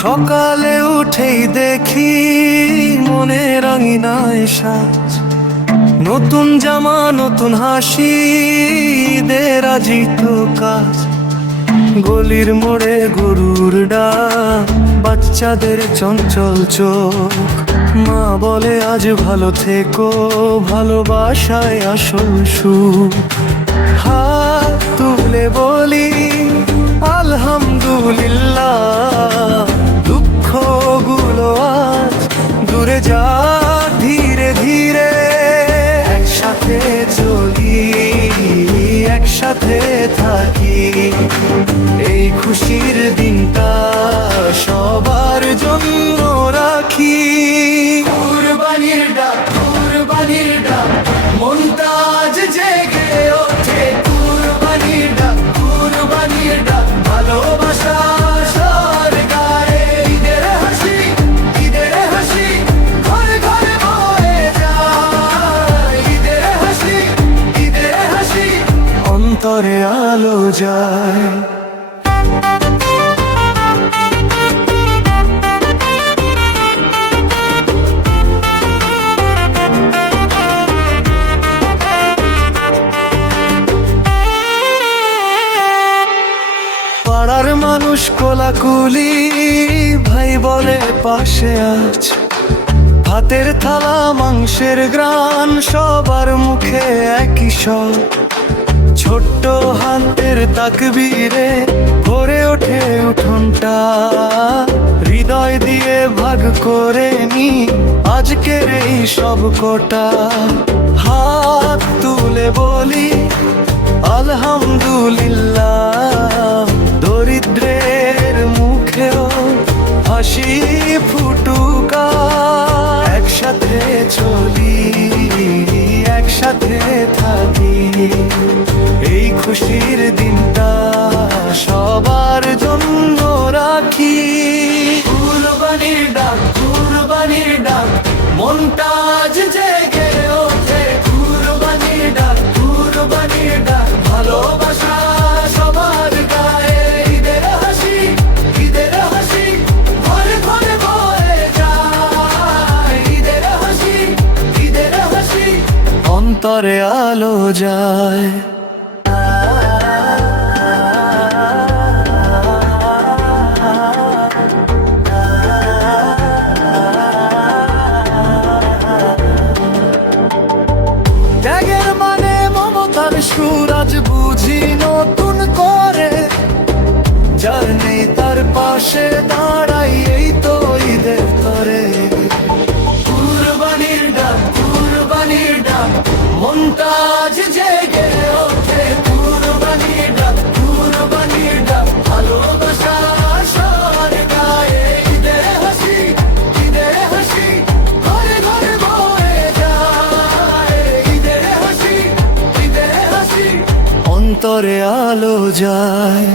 সকালে উঠেই দেখি মনের রাঙিনায় সাজ, নতুন জামা নতুন হাসি, ঈদের আজি তো কাজ। গলির মোড়ে গরুর ডাক, বাচ্চাদের চঞ্চল চোখ, মা বলে আজ ভালো থেকো, ভালোবাসায় আসল সুখ। হাত তুলে বলি আলহামদুলিল্লাহ, দুঃখগুলো আজ দূরে যা ধীরে ধীরে। একসাথে চলি, একসাথে থাকি, এই খুশির দিনটা সবার জন্য রাখি। কুরবানির ডাক, কুরবানির ডাক, মনটা আজ জেগে ওঠে। কুরবানির ডাক, কুরবানির ডাক, ভালোবাসা সবার গায়ে। ঈদের হাসি, ঈদের হাসি, ঘরে ঘরে বয়ে যায়। ঈদের হাসি, ঈদের হাসি, অন্তরে আলো যায়। পাড়ার মানুষ কোলাকুলি, ভাই বলে পাশে আজ। ভাতের থালা মাংসের গ্রান, সবার মুখে একই স্বর। ছোট্ট হাতের তাকবীরে ভরে ওঠে উঠোনটা। হৃদয় দিয়ে ভাগ করে নি আজকের এই সব কোটা। হাত তুলে বলি আলহামদুলিল্লাহ, দরিদ্রের মুখেও হাসি ফুটুকা। একসাথে চলি, একসাথে থাকি, এই খুশির দিনটা সবার জন্য রাখি। কুরবানির ডাক, কুরবানির ডাক, মনটা আজ জেগে ওঠে। কুরবানির ডাক, কুরবানির ডাক, ভালোবাসা সবার গায়ে। ঈদের হাসি, ঈদের হাসি, ঘরে ঘরে বয়ে যায়। ঈদের হাসি, ঈদের হাসি, অন্তরে আলো যায়। ত্যাগের মানে মমতার সুর আজ বুঝি নতুন করে। যার নেই তার পাশে দাঁড়াই, এই তো ঈদের তরে। কুরবানির ডাক, কুরবানির ডাক, মনটা আজ জেগে ওঠে। কুরবানির ডাক, কুরবানির ডাক, ভালোবাসা সবার গায়ে। ঈদের হাসি, ঈদের হাসি, ঘরে ঘরে বয়ে যায়। ঈদের হাসি, ঈদের হাসি, অন্তরে আলো যায়।